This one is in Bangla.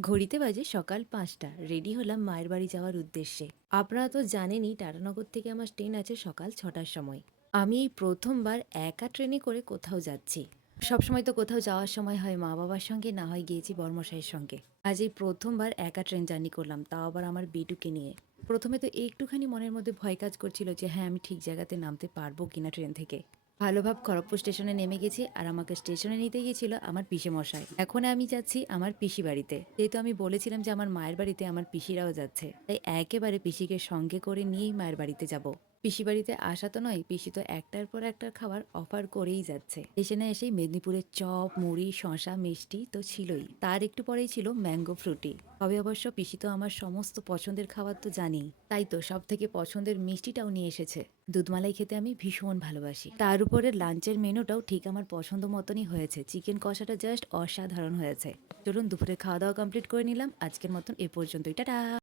ঘড়িতে বাজে সকাল ৫টা। রেডি হলাম মায়ের বাড়ি যাওয়ার উদ্দেশ্যে। আপনারা তো জানেনই টাটানগর থেকে আমার ট্রেন আছে সকাল ৬টার সময়। আমি এই ১ম বার একা ট্রেনে করে কোথাও যাচ্ছি। সবসময় তো কোথাও যাওয়ার সময় হয় মা-বাবার সঙ্গে, না হয় গিয়েছি বড়মশাইয়ের সঙ্গে। আজ এই ১ম বার একা ট্রেন জার্নি করলাম, তাও আবার আমার বেটুকে নিয়ে। ১ম এ তো একটুখানি মনের মধ্যে ভয় কাজ করছিল যে হ্যাঁ, আমি ঠিক জায়গাতে নামতে পারবো কিনা ট্রেন থেকে। ভালোভাব খড়গপুর স্টেশনে নেমে গেছি আর আমাকে স্টেশনে নিতে গিয়েছিল আমার পিসেমশাই। এখন আমি যাচ্ছি আমার পিসি বাড়িতে। যেহেতু আমি বলেছিলাম যে আমার মায়ের বাড়িতে আমার পিসিরাও যাচ্ছে, তাই একেবারে পিসিকে সঙ্গে করে নিয়েই মায়ের বাড়িতে যাব। পিসি বাড়িতে আসা তো নয়, পিসি তো একটার পর একটা খাবার অফার করেই যাচ্ছে। এসে না এসেই মেদিনীপুরের চপ, মুড়ি, শশা, মিষ্টি তো ছিলই, তার একটু পরেই ছিল ম্যাঙ্গো ফ্রুটি। তবে অবশ্য পিসি তো আমার সমস্ত পছন্দের খাবার তো জানি, তাই তো সব থেকে পছন্দের মিষ্টিটাও নিয়ে এসেছে। দুধমালাই খেতে আমি ভীষণ ভালোবাসি। তার উপরে লাঞ্চের মেনুটাও ঠিক আমার পছন্দ মতনই হয়েছে। চিকেন কষাটা জাস্ট অসাধারণ হয়েছে। চলুন দুপুরে খাওয়া দাওয়া কমপ্লিট করে নিলাম। আজকের মতন এ পর্যন্তই। টাটা।